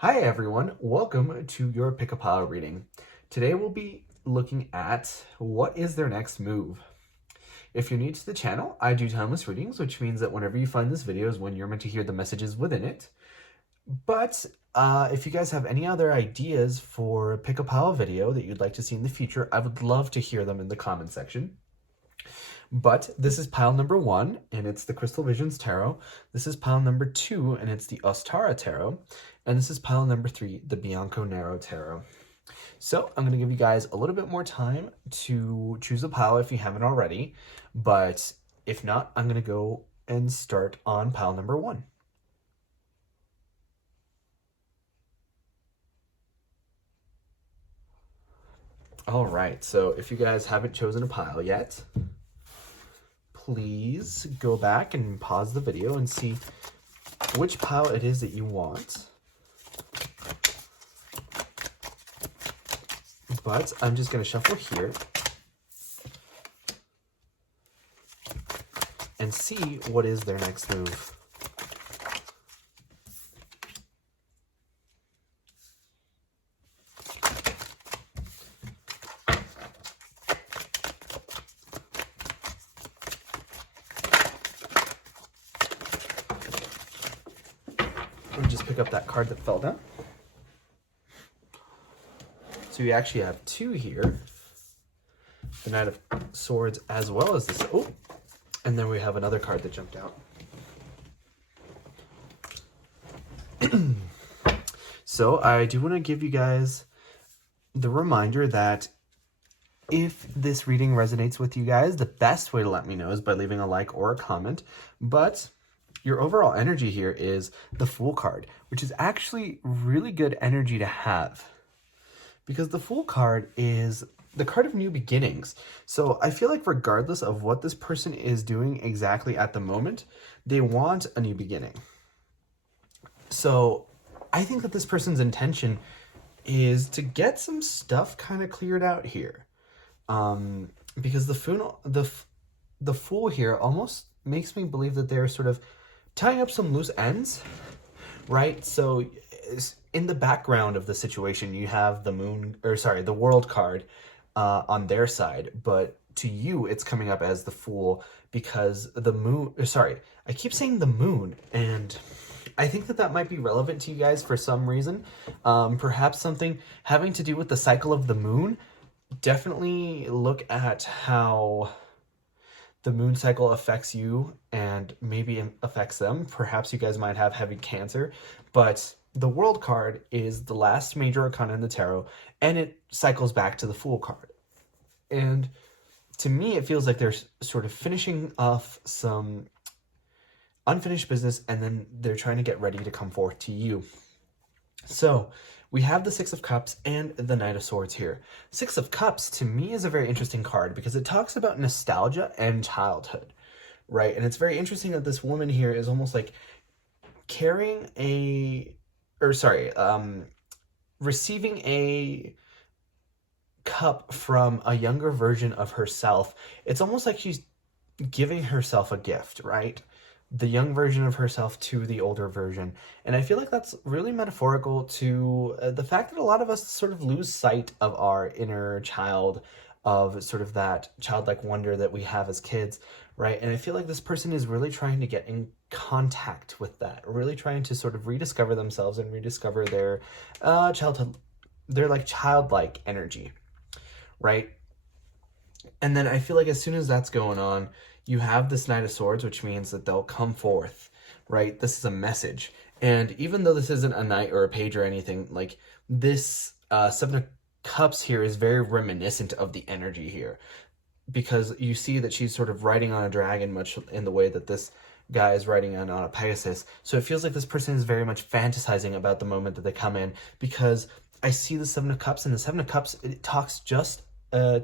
Hi everyone, welcome to your Pick a Pile reading. Today we'll be looking at what is their next move. If you're new to the channel, I do timeless readings, which means that whenever you find this video is when you're meant to hear the messages within it. But if you guys have any other ideas for a Pick a Pile video that you'd like to see in the future, I would love to hear them in the comment section. But this is pile number 1, and it's the Crystal Visions Tarot. This is pile number 2, and it's the Ostara Tarot. And this is pile number 3, the Bianco Nero Tarot. So I'm going to give you guys a little bit more time to choose a pile if you haven't already. But if not, I'm going to go and start on pile number 1. All right, so if you guys haven't chosen a pile yet, please go back and pause the video and see which pile it is that you want. But I'm just going to shuffle here and see what is their next move. Let me just pick up that card that fell down. So we actually have 2 here. The Knight of Swords as well as this. Oh, and then we have another card that jumped out. So I do want to give you guys the reminder that if this reading resonates with you guys, the best way to let me know is by leaving a like or a comment. But your overall energy here is the Fool card, which is actually really good energy to have. Because the Fool card is the card of new beginnings. So I feel like regardless of what this person is doing exactly at the moment, they want a new beginning. So I think that this person's intention is to get some stuff kind of cleared out here. Because the Fool here almost makes me believe that they're sort of tying up some loose ends, right? So in the background of the situation, you have the World card on their side, but to you, it's coming up as the Fool because the moon, I keep saying the moon, and I think that might be relevant to you guys for some reason. Perhaps something having to do with the cycle of the moon. Definitely look at how the moon cycle affects you and maybe affects them. Perhaps you guys might have heavy Cancer, but the World card is the last major arcana in the tarot, and it cycles back to the Fool card. And to me, it feels like they're sort of finishing off some unfinished business, and then they're trying to get ready to come forth to you. So we have the Six of Cups and the Knight of Swords here. Six of Cups, to me, is a very interesting card because it talks about nostalgia and childhood, right? And it's very interesting that this woman here is almost like carrying receiving a cup from a younger version of herself. It's almost like she's giving herself a gift, right? The young version of herself to the older version. And I feel like that's really metaphorical to the fact that a lot of us sort of lose sight of our inner child, of sort of that childlike wonder that we have as kids, right? And I feel like this person is really trying to get in contact with that, really trying to sort of rediscover themselves and rediscover their childhood, their like childlike energy, right? And then I feel like as soon as that's going on, you have this Knight of Swords, which means that they'll come forth, right? This is a message. And even though this isn't a knight or a page or anything, like this Seven of Cups here is very reminiscent of the energy here. Because you see that she's sort of riding on a dragon, much in the way that this guy is riding on a Pegasus. So it feels like this person is very much fantasizing about the moment that they come in, because I see the Seven of Cups, and the Seven of Cups, it talks just about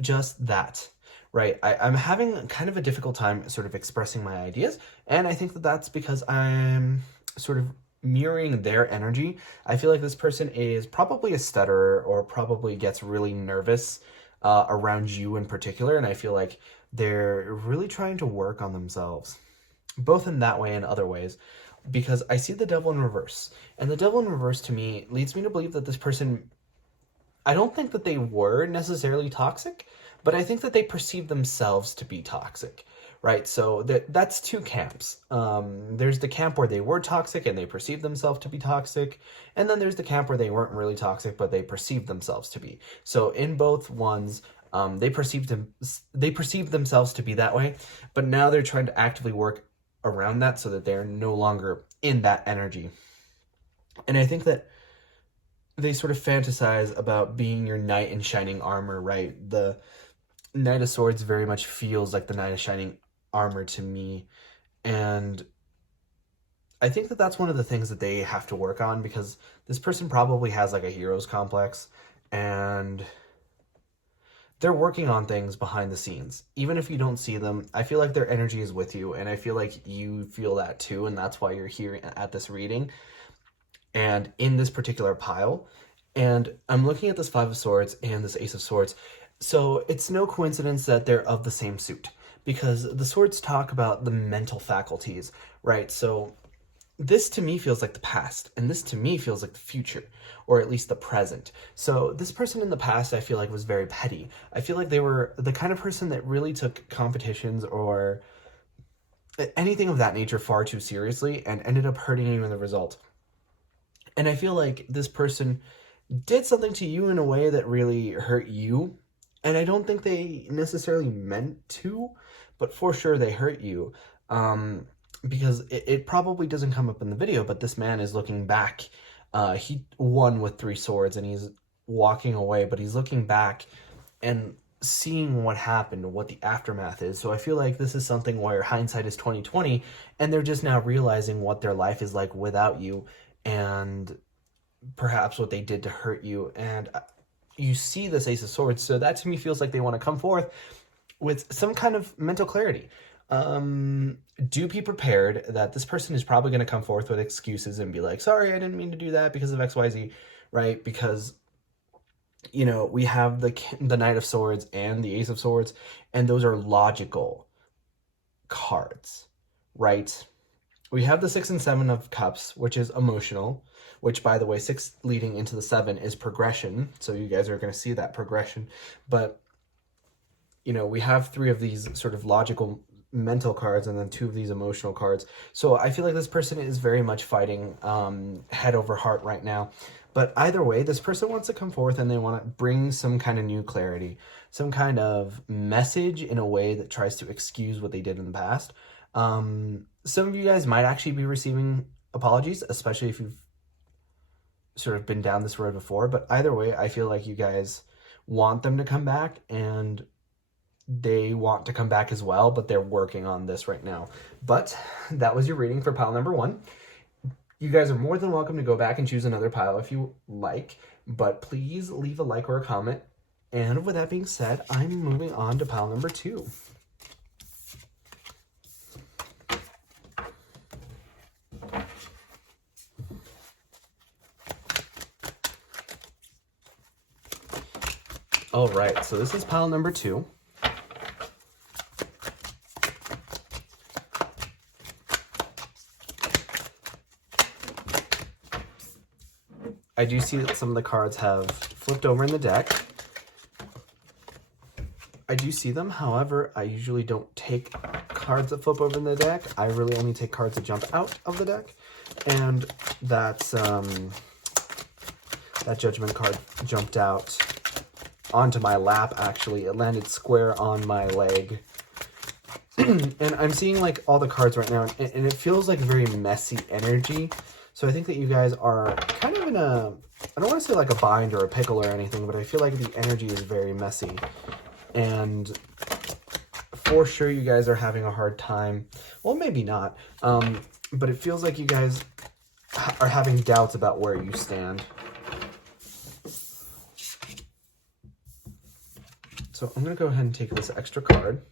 just that, right? I'm having kind of a difficult time sort of expressing my ideas, and I think that that's because I'm sort of mirroring their energy. I feel like this person is probably a stutterer or probably gets really nervous around you in particular, and I feel like they're really trying to work on themselves. both in that way and other ways, because I see the devil in reverse. And the devil in reverse to me leads me to believe that this person, I don't think that they were necessarily toxic, but I think that they perceive themselves to be toxic, right? So that's two camps. There's the camp where they were toxic and they perceived themselves to be toxic, and then there's the camp where they weren't really toxic, but they perceived themselves to be. So in both ones, they perceived themselves to be that way, but now they're trying to actively work around that so that they're no longer in that energy. And I think that they sort of fantasize about being your knight in shining armor, right? The Knight of Swords very much feels like the Knight of Shining Armor to me. And I think that that's one of the things that they have to work on, because this person probably has like a hero's complex, and they're working on things behind the scenes. Even if you don't see them, I feel like their energy is with you, and I feel like you feel that too, and that's why you're here at this reading and in this particular pile. And I'm looking at this Five of Swords and this Ace of Swords. So it's no coincidence that they're of the same suit, because the swords talk about the mental faculties, right? So this to me feels like the past, and this to me feels like the future, or at least the present. So this person in the past, I feel like, was very petty. I feel like they were the kind of person that really took competitions or anything of that nature far too seriously and ended up hurting you in the result. And I feel like this person did something to you in a way that really hurt you. And I don't think they necessarily meant to, but for sure they hurt you. Because it probably doesn't come up in the video, but this man is looking back. He won with 3 swords and he's walking away, but he's looking back and seeing what happened, what the aftermath is. So I feel like this is something where hindsight is 20/20, and they're just now realizing what their life is like without you, and perhaps what they did to hurt you. And you see this Ace of Swords, so that to me feels like they want to come forth with some kind of mental clarity. Do be prepared that this person is probably going to come forth with excuses and be like, sorry, I didn't mean to do that because of XYZ, right? Because, you know, we have the Knight of Swords and the Ace of Swords, and those are logical cards, right? We have the 6 and 7 of Cups, which is emotional, which, by the way, 6 leading into the 7 is progression. So you guys are going to see that progression. But, you know, we have 3 of these sort of logical mental cards and then 2 of these emotional cards. So I feel like this person is very much fighting head over heart right now. But either way, this person wants to come forth and they want to bring some kind of new clarity, some kind of message in a way that tries to excuse what they did in the past. Some of you guys might actually be receiving apologies, especially if you've sort of been down this road before. But either way, I feel like you guys want them to come back, and they want to come back as well, but they're working on this right now. But that was your reading for pile number 1. You guys are more than welcome to go back and choose another pile if you like, but please leave a like or a comment. And with that being said, I'm moving on to pile number 2. All right, so this is pile number 2. I do see that some of the cards have flipped over in the deck. I do see them, however, I usually don't take cards that flip over in the deck. I really only take cards that jump out of the deck. And that's, that Judgment card jumped out onto my lap, actually. It landed square on my leg. And I'm seeing like all the cards right now, and it feels like very messy energy. So I think that you guys are kind of in a, I don't want to say like a bind or a pickle or anything, but I feel like the energy is very messy. And for sure you guys are having a hard time. Well, maybe not. But it feels like you guys are having doubts about where you stand. So I'm going to go ahead and take this extra card.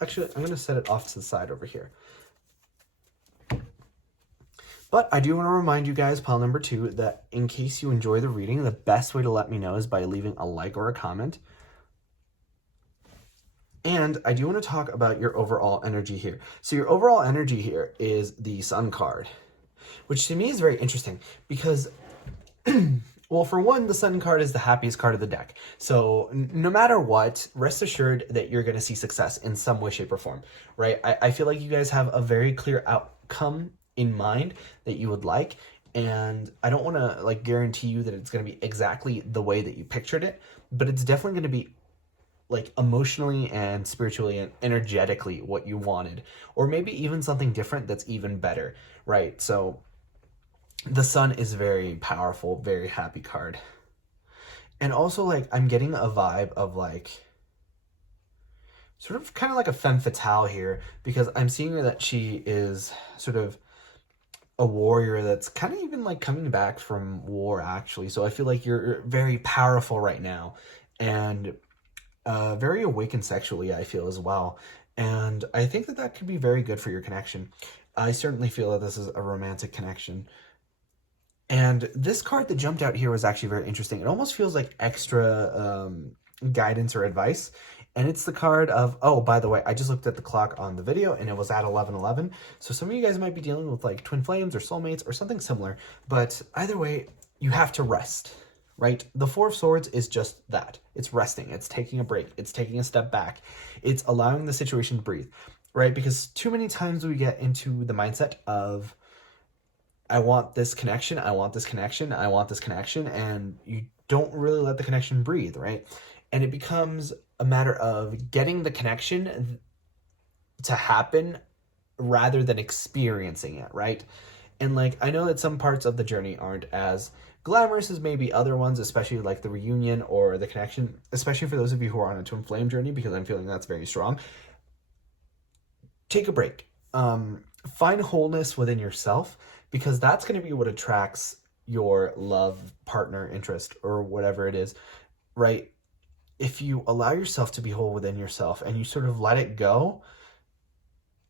Actually, I'm going to set it off to the side over here. But I do want to remind you guys, pile number 2, that in case you enjoy the reading, the best way to let me know is by leaving a like or a comment. And I do want to talk about your overall energy here. So your overall energy here is the Sun card, which to me is very interesting because, well, for one, the Sun card is the happiest card of the deck. So no matter what, rest assured that you're going to see success in some way, shape, or form, right? I feel like you guys have a very clear outcome in mind that you would like. And I don't want to like guarantee you that it's going to be exactly the way that you pictured it, but it's definitely going to be like emotionally and spiritually and energetically what you wanted, or maybe even something different that's even better, right? So the Sun is very powerful, very happy card. And also like I'm getting a vibe of like sort of kind of like a femme fatale here, because I'm seeing that she is sort of a warrior that's kind of even like coming back from war actually. So I feel like you're very powerful right now, and very awakened sexually, I feel, as well. And I think that that could be very good for your connection. I certainly feel that this is a romantic connection. And this card that jumped out here was actually very interesting. It almost feels like extra guidance or advice. And it's the card of, oh, by the way, I just looked at the clock on the video and it was at 11:11. So some of you guys might be dealing with like twin flames or soulmates or something similar. But either way, you have to rest, right? The Four of Swords is just that. It's resting. It's taking a break. It's taking a step back. It's allowing the situation to breathe, right? Because too many times we get into the mindset of, I want this connection, I want this connection, I want this connection, and you don't really let the connection breathe, right? And it becomes a matter of getting the connection to happen rather than experiencing it, right? And like, I know that some parts of the journey aren't as glamorous as maybe other ones, especially like the reunion or the connection, especially for those of you who are on a twin flame journey, because I'm feeling that's very strong. Take a break. Find wholeness within yourself, because that's going to be what attracts your love partner, interest, or whatever it is, right? If you allow yourself to be whole within yourself and you sort of let it go,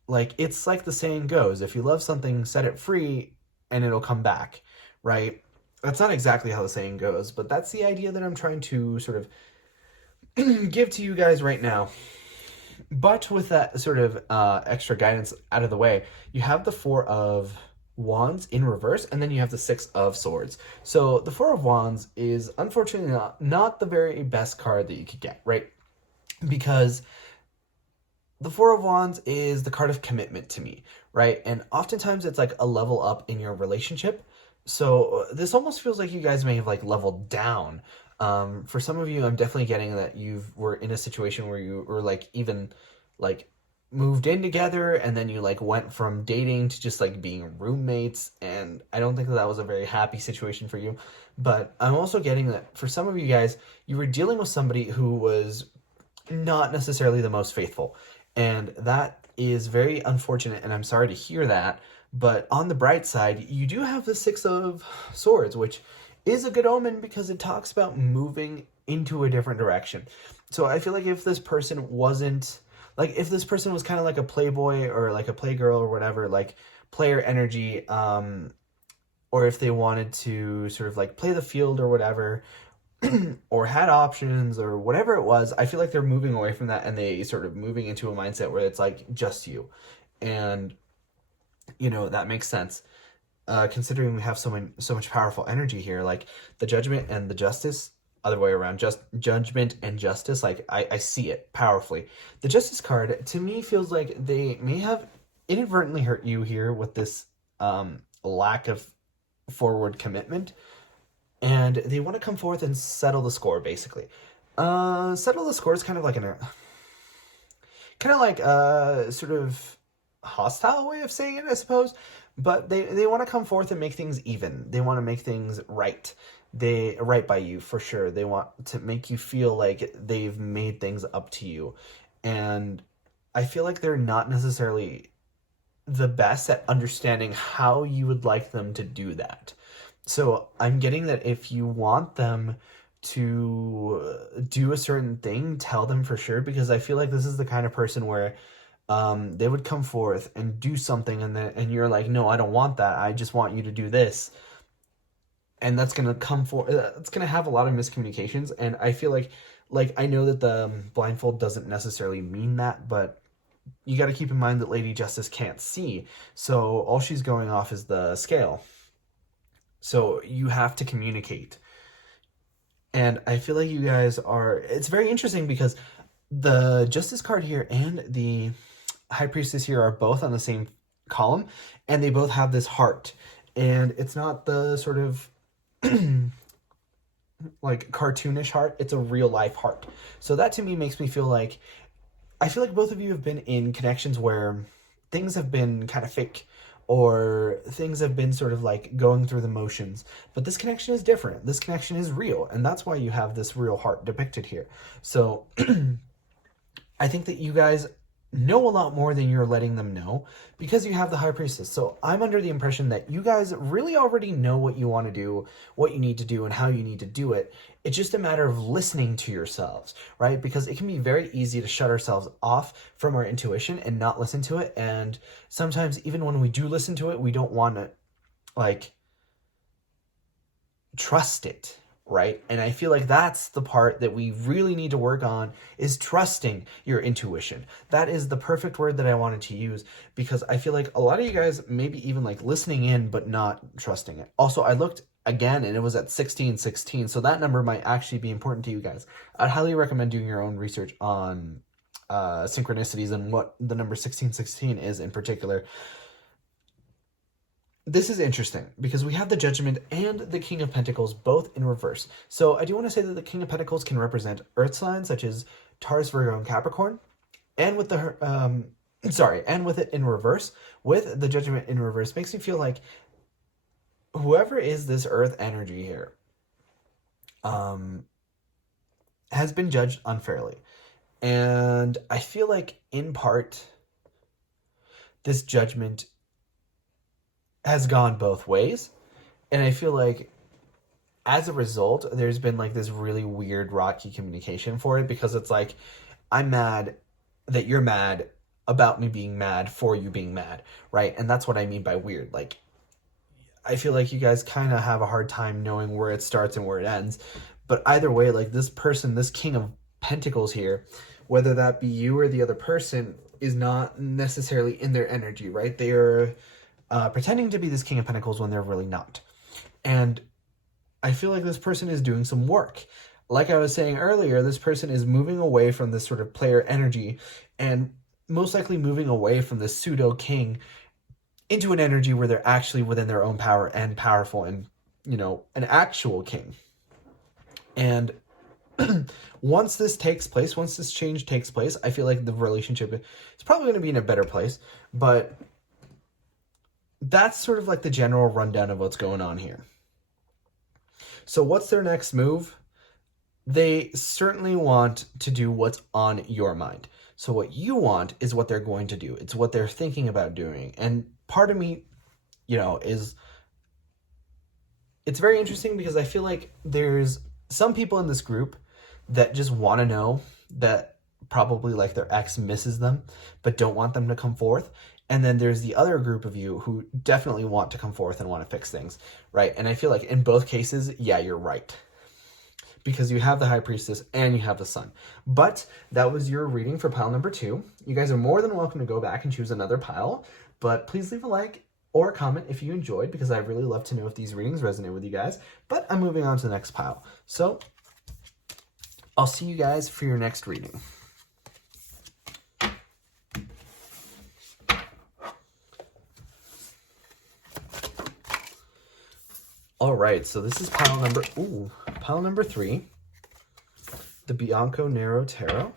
like it's like the saying goes, if you love something, set it free and it'll come back, right? That's not exactly how the saying goes, but that's the idea that I'm trying to sort of give to you guys right now. But with that sort of extra guidance out of the way, you have the Four of Wands in reverse, and then you have the Six of Swords. So the Four of Wands is unfortunately not the very best card that you could get, right? Because the Four of Wands is the card of commitment to me, right? And oftentimes it's like a level up in your relationship. So this almost feels like you guys may have like leveled down. For some of you, I'm definitely getting that you were in a situation where you were like even like moved in together, and then you like went from dating to just like being roommates, and I don't think that that was a very happy situation for you. But I'm also getting that for some of you guys, you were dealing with somebody who was not necessarily the most faithful, and that is very unfortunate, and I'm sorry to hear that. But on the bright side, you do have the Six of Swords, which is a good omen because it talks about moving into a different direction. So I feel like if this person wasn't, like if this person was kind of like a playboy or like a playgirl or whatever, like player energy, or if they wanted to sort of like play the field or whatever, or had options or whatever it was, I feel like they're moving away from that and they sort of moving into a mindset where it's like just you. And, you know, that makes sense. Considering we have so much powerful energy here, like the Judgment and the Justice, other way around, just Judgment and Justice, like I see it powerfully. The Justice card to me feels like they may have inadvertently hurt you here with this lack of forward commitment, and they want to come forth and settle the score, basically. Settle the score is kind of like a sort of hostile way of saying it, I suppose. But they want to come forth and make things even. They want to make things right. They right by you for sure. They want to make you feel like they've made things up to you. And I feel like they're not necessarily the best at understanding how you would like them to do that. So I'm getting that if you want them to do a certain thing, tell them for sure, because I feel like this is the kind of person where they would come forth and do something, and you're like, no, I don't want that. I just want you to do this. and that's gonna it's gonna have a lot of miscommunications. And I feel like I know that the blindfold doesn't necessarily mean that, but you got to keep in mind that Lady Justice can't see, so all she's going off is the scale. So you have to communicate. And I feel like you guys are, it's very interesting because the Justice card here and the High Priestess here are both on the same column, and they both have this heart. And it's not the sort of like cartoonish heart, it's a real life heart. So that to me makes me feel like, I feel like both of you have been in connections where things have been kind of fake, or things have been sort of like going through the motions. But this connection is different. This connection is real, and that's why you have this real heart depicted here. So I think that you guys know a lot more than you're letting them know because you have the High Priestess. So I'm under the impression that you guys really already know what you want to do, what you need to do, and how you need to do it. It's just a matter of listening to yourselves, right? Because it can be very easy to shut ourselves off from our intuition and not listen to it. And sometimes even when we do listen to it, we don't want to like trust it, right? And I feel like that's the part that we really need to work on, is trusting your intuition. That is the perfect word that I wanted to use, because I feel like a lot of you guys maybe even like listening in but not trusting it. Also, I looked again and it was at 1616, so that number might actually be important to you guys. I'd highly recommend doing your own research on synchronicities and what the number 1616 is in particular. This is interesting because we have the Judgment and the King of Pentacles both in reverse. So I do want to say that the King of Pentacles can represent earth signs such as Taurus, Virgo, and Capricorn. And with the and with it in reverse, with the Judgment in reverse, makes me feel like whoever is this earth energy here has been judged unfairly. And I feel like in part this judgment has gone both ways. And I feel like as a result, there's been like this really weird rocky communication for it, because it's like, I'm mad that you're mad about me being mad for you being mad, right? And that's what I mean by weird. Like, I feel like you guys kind of have a hard time knowing where it starts and where it ends. But either way, like this person, this King of Pentacles here, whether that be you or the other person, is not necessarily in their energy, right? They are pretending to be this King of Pentacles when they're really not. And I feel like this person is doing some work. Like I was saying earlier, this person is moving away from this sort of player energy, and most likely moving away from this pseudo king into an energy where they're actually within their own power and powerful and, you know, an actual king. And once this takes place, once this change takes place, I feel like the relationship is probably going to be in a better place. But that's sort of like the general rundown of what's going on here. So what's their next move? They certainly want to do what's on your mind. So what you want is what they're going to do. It's what they're thinking about doing. And part of me, you know, it's very interesting because I feel like there's some people in this group that just want to know that probably like their ex misses them, but don't want them to come forth. And then there's the other group of you who definitely want to come forth and want to fix things, right? And I feel like in both cases, yeah, you're right. Because you have the High Priestess and you have the Sun. But that was your reading for pile number 2. You guys are more than welcome to go back and choose another pile. But please leave a like or a comment if you enjoyed, because I really love to know if these readings resonate with you guys. But I'm moving on to the next pile. So I'll see you guys for your next reading. All right, so this is pile number 3, the Bianco Nero Tarot.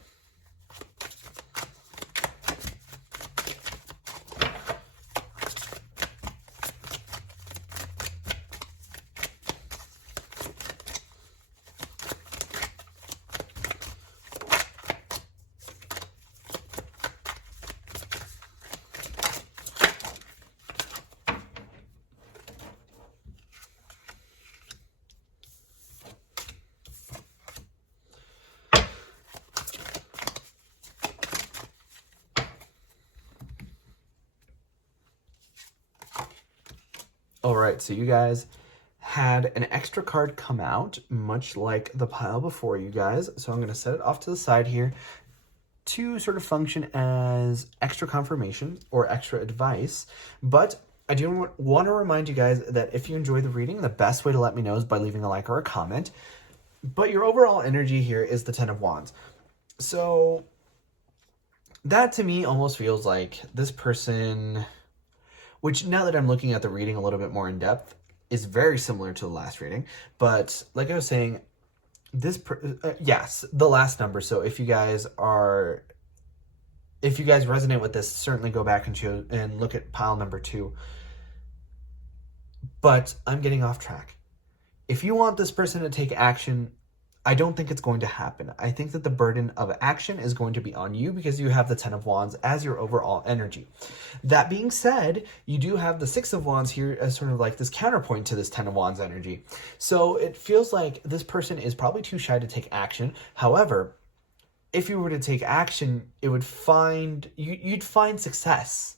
All right, so you guys had an extra card come out, much like the pile before you guys. So I'm going to set it off to the side here to sort of function as extra confirmation or extra advice. But I do want to remind you guys that if you enjoy the reading, the best way to let me know is by leaving a like or a comment. But your overall energy here is the Ten of Wands. So that to me almost feels like this person, which now that I'm looking at the reading a little bit more in depth, is very similar to the last reading. But like I was saying, yes, the last number. So if you guys resonate with this, certainly go back and look at pile number 2. But I'm getting off track. If you want this person to take action, I don't think it's going to happen. I think that the burden of action is going to be on you because you have the Ten of Wands as your overall energy. That being said, you do have the Six of Wands here as sort of like this counterpoint to this Ten of Wands energy. So it feels like this person is probably too shy to take action. However, if you were to take action, you'd find success,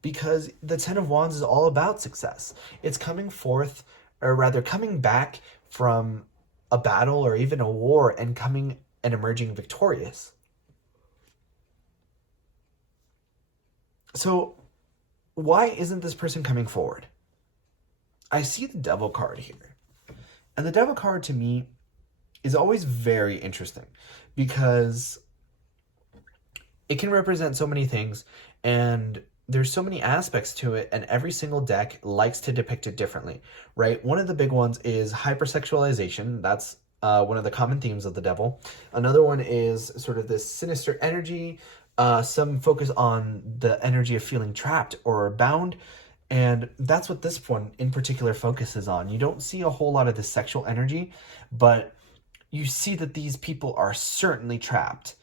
because the Ten of Wands is all about success. It's coming forth, or rather coming back from a battle or even a war and coming and emerging victorious. So why isn't this person coming forward? I see the Devil card here. And the Devil card to me is always very interesting because it can represent so many things, and there's so many aspects to it, and every single deck likes to depict it differently, right? One of the big ones is hypersexualization. That's one of the common themes of the Devil. Another one is sort of this sinister energy. Some focus on the energy of feeling trapped or bound, and that's what this one in particular focuses on. You don't see a whole lot of the sexual energy, but you see that these people are certainly trapped.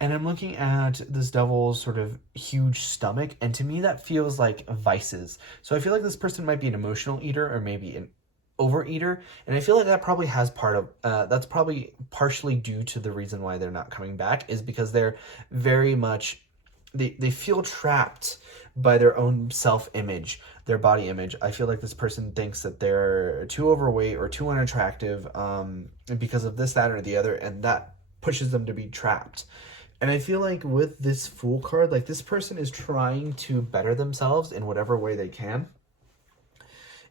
And I'm looking at this Devil's sort of huge stomach, and to me that feels like vices. So I feel like this person might be an emotional eater or maybe an overeater, and I feel like that probably has that's probably partially due to the reason why they're not coming back, is because they're very much, they feel trapped by their own self-image, their body image. I feel like this person thinks that they're too overweight or too unattractive because of this, that, or the other, and that pushes them to be trapped. And I feel like with this Fool card, like this person is trying to better themselves in whatever way they can.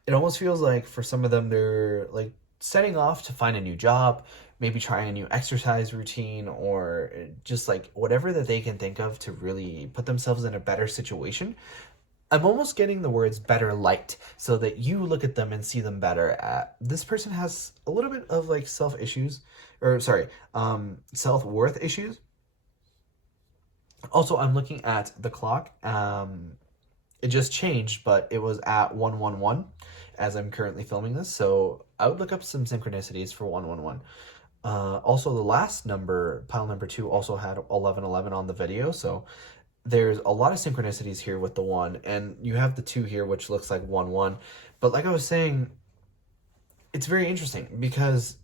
It almost feels like for some of them, they're like setting off to find a new job, maybe trying a new exercise routine, or just like whatever that they can think of to really put themselves in a better situation. I'm almost getting the words better light, so that you look at them and see them better. This person has a little bit of like self-worth issues. Also, I'm looking at the clock. It just changed, but it was at 111 as I'm currently filming this. So I would look up some synchronicities for 111. Also, the last number, pile number 2, also had 1111 on the video. So there's a lot of synchronicities here with the 1. And you have the 2 here, which looks like 11. But like I was saying, it's very interesting because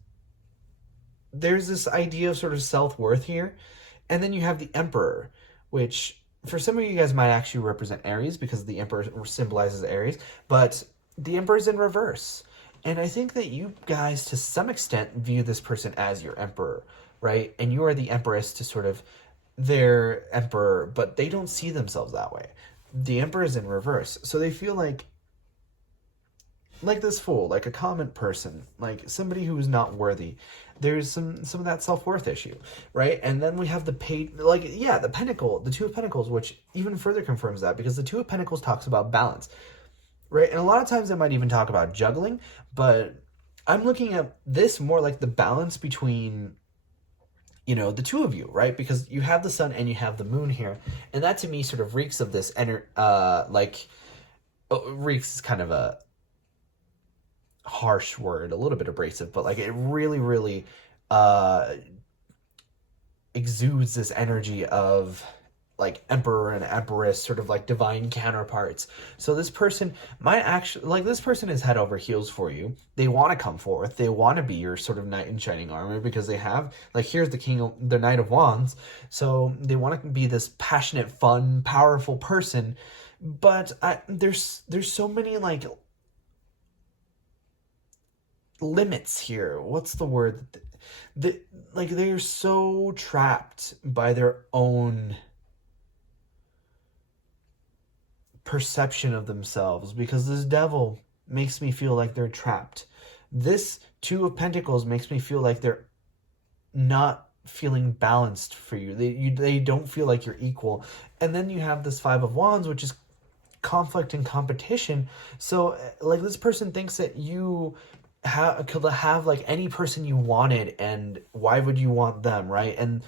there's this idea of sort of self-worth here. And then you have the Emperor, which for some of you guys might actually represent Aries, because the Emperor symbolizes Aries, but the Emperor is in reverse. And I think that you guys, to some extent, view this person as your Emperor, right? And you are the Empress to sort of their Emperor, but they don't see themselves that way. The Emperor is in reverse. So they feel like this Fool, like a common person, like somebody who is not worthy. There's some of that self-worth issue, right? And then we have the Pentacle, the 2 of Pentacles, which even further confirms that, because the 2 of Pentacles talks about balance, right? And a lot of times they might even talk about juggling, but I'm looking at this more like the balance between, the 2 of you, right? Because you have the Sun and you have the Moon here, and that to me sort of reeks of this reeks is kind of a harsh word, a little bit abrasive, but like it really, really exudes this energy of like Emperor and Empress, sort of like divine counterparts. So this person might actually, like, this person is head over heels for you. They want to come forth. They want to be your sort of knight in shining armor, because they have, like, here's the Knight of Wands. So they want to be this passionate, fun, powerful person. But there's so many, like, limits here. What's the word? Like they're so trapped by their own perception of themselves, because this devil makes me feel like they're trapped. This Two of Pentacles makes me feel like they're not feeling balanced for you. They don't feel like you're equal. And then you have this Five of Wands, which is conflict and competition. So like this person thinks that you could have like any person you wanted, and why would you want them, right? And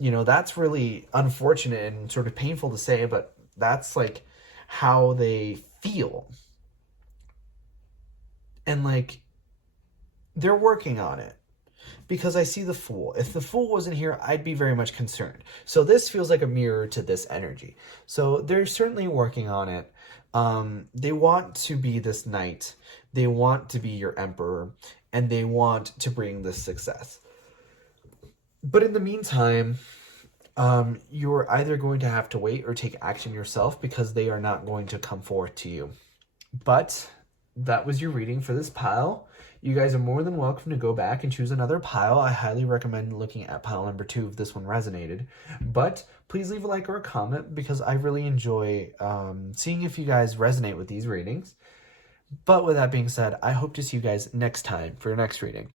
that's really unfortunate and sort of painful to say, but that's like how they feel. And like they're working on it, because I see the Fool. If the Fool wasn't here, I'd be very much concerned. So this feels like a mirror to this energy. So they're certainly working on it. They want to be this knight. They want to be your emperor, and they want to bring this success. But in the meantime, you're either going to have to wait or take action yourself, because they are not going to come forth to you. But that was your reading for this pile. You guys are more than welcome to go back and choose another pile. I highly recommend looking at pile number 2 if this one resonated. But please leave a like or a comment, because I really enjoy seeing if you guys resonate with these readings. But with that being said, I hope to see you guys next time for your next reading.